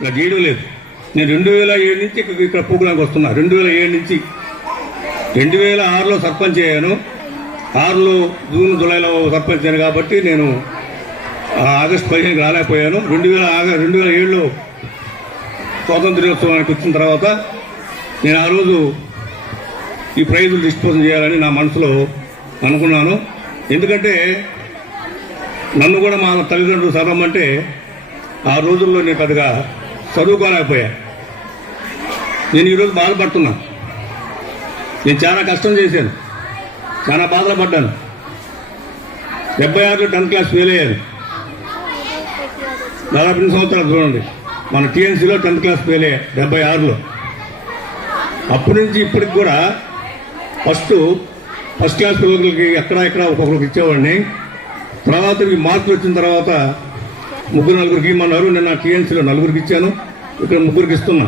ఇలా చేయడం లేదు. నేను రెండు వేల ఏడు నుంచి ఇక్కడ- ఇక్కడ ప్రోగ్రాంకి వస్తున్నా. రెండు వేల ఏడు నుంచి. రెండు వేల ఆరులో సర్పంచ్ అయ్యాను. ఆరులో జూన్ జూలైలో సర్పంచ్ అయ్యాను కాబట్టి నేను ఆగస్టు పదిహేనుకి రాలేకపోయాను. రెండు వేల రెండు వేల ఏడులో స్వాతంత్ర దినోత్సవానికి వచ్చిన తర్వాత నేను ఆ రోజు ఈ ప్రైజులు డిస్పోజల్ చేయాలని నా మనసులో అనుకున్నాను. ఎందుకంటే నన్ను కూడా మా తల్లిదండ్రులు చదవమంటే ఆ రోజుల్లో నేను పెద్దగా చదువుకోలేకపోయా. నేను ఈరోజు బాధపడుతున్నా. నేను చాలా కష్టం చేశాను. చాలా బాధలు పడ్డాను డెబ్బై ఆరులో టెన్త్ క్లాస్ ఫెయిల్ అయ్యాను. దాదాపు ఎన్ని సంవత్సరాలు చూడండి. మన టీఎన్సీలో టెన్త్ క్లాస్ ఫెయిల్ అయ్యా డెబ్బై ఆరులో. అప్పటి నుంచి ఇప్పటికి కూడా ఫస్ట్ ఫస్ట్ క్లాస్ పిల్లలకి ఎక్కడ ఎక్కడ ఒక్కొక్కరికి ఇచ్చేవాడిని. తర్వాత ఈ మార్కులు వచ్చిన తర్వాత ముగ్గురు నలుగురికి ఇమ్మన్నారు. నేను నా టీఎన్సీలో నలుగురికి ఇచ్చాను. ఇక్కడ ముగ్గురికి ఇస్తున్నా.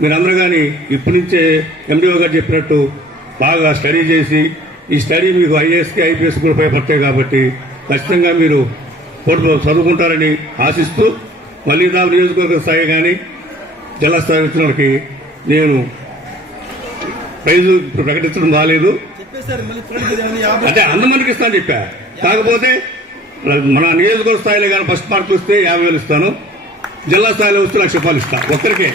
మీరందరూ కానీ ఇప్పటి నుంచే ఎండిఓ గారు చెప్పినట్టు బాగా స్టడీ చేసి ఈ స్టడీ మీకు ఐఏఎస్కి ఐపీఎస్ కూడా ఉపయోగపడతాయి కాబట్టి ఖచ్చితంగా మీరు కోర్టు చదువుకుంటారని ఆశిస్తూ మళ్ళీ దాని నియోజకవర్గ స్థాయి కానీ జిల్లా స్థాయి వచ్చిన వాళ్ళకి నేను ప్రైజు ప్రకటించడం రాలేదు. అంటే అందమందికి ఇస్తాను చెప్పా. కాకపోతే మన నియోజకవర్గ స్థాయిలో కానీ ఫస్ట్ మార్కులు వస్తే యాభై వేలు ఇస్తాను. జిల్లా స్థాయిలో వస్తే లక్ష రూపాయలు ఇస్తాను ఒక్కరికే.